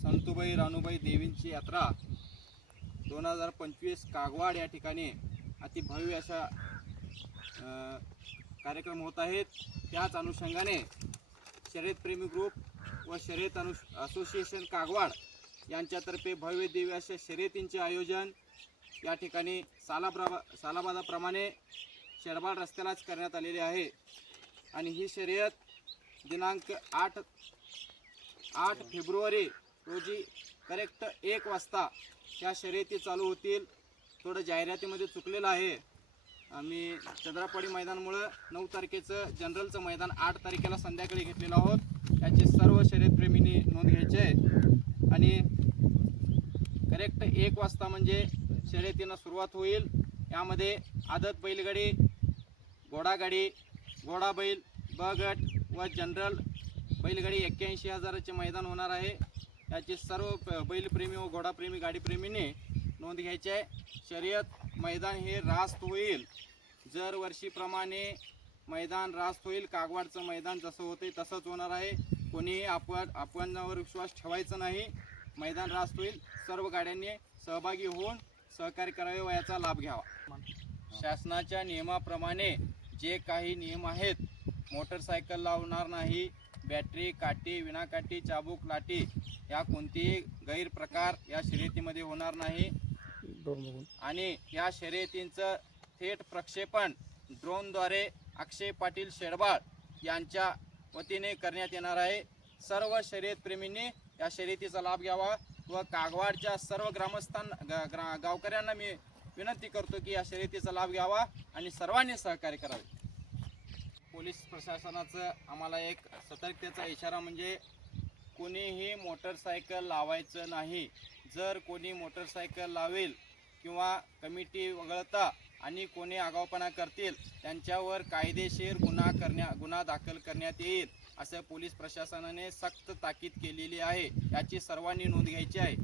संतुबाई रानूबाई देवींची यात्रा 2025 कागवाड या ठिकाणी अतिभव्य अशा कार्यक्रम होत आहेत। त्याच अनुषंगाने शर्यतप्रेमी ग्रुप व शर्यत असोसिएशन कागवाड यांच्यातर्फे भव्य दिव्य अशा शर्यतींचे आयोजन या ठिकाणी सालाबादाप्रमाणे शेडबाळ रस्त्यालाच करण्यात आलेले आहे। आणि ही शर्यत दिनांक 8 फेब्रुवारी रोजी करेक्ट 1 वाजता त्या शर्यती चालू होतील। थोडं जाहिरातीमध्ये चुकलेलं आहे। आम्ही चंद्रापाडी मैदानामुळे 9 तारखेचं जनरलचं मैदान 8 तारखेला संध्याकाळी घेतलेलं आहोत। याची सर्व शर्यतप्रेमींनी नोंद घ्यायची आहे। आणि करेक्ट 1 वाजता म्हणजे शर्यतींना सुरुवात होईल। यामध्ये आदत बैलगाडी, घोडागाडी, घोडाबैल, ब गट व जनरल बैलगाडी 81,000चे मैदान होणार आहे। याची सर्व बैलप्रेमी व घोडाप्रेमी गाडीप्रेमींनी नोंद घ्यायची आहे। शर्यत मैदान हे रास्त होईल, जर वर्षीप्रमाणे मैदान रास्त होईल। कागवाडचं मैदान जसं होते तसंच होणार आहे। कोणीही अपवादावर विश्वास ठेवायचा नाही। मैदान रास्त होईल। सर्व गाड्यांनी सहभागी होऊन सहकार्य करावे व याचा लाभ घ्यावा। शासनाच्या नियमाप्रमाणे जे काही नियम आहेत, मोटरसायकल लावणार नाही, बॅटरी, काठी, विनाकाठी, चाबूक, लाठी या कोणतेही गैरप्रकार या शर्यतीमध्ये होणार नाही। आणि या शर्यतींचं थेट प्रक्षेपण ड्रोनद्वारे अक्षय पाटील शेडबाळ यांच्या वतीने करण्यात येणार आहे। सर्व शर्यतप्रेमींनी या शर्यतीचा लाभ घ्यावा व कागवाडच्या सर्व गावकऱ्यांना मी विनंती करतो की या शर्यतीचा लाभ घ्यावा आणि सर्वांनी सहकार्य करावे। पोलीस प्रशासनाचं आम्हाला एक सतर्कतेचा इशारा म्हणजे कोणीही मोटरसायकल लावायचं नाही। जर कोणी मोटरसायकल लावेल किंवा कमिटी वगळता आणि कोणी आगाऊपणा करतील त्यांच्यावर कायदेशीर गुन्हा दाखल करण्यात येईल, असं पोलीस प्रशासनाने सक्त ताकीद केलेली आहे। याची सर्वांनी नोंद घ्यायची आहे।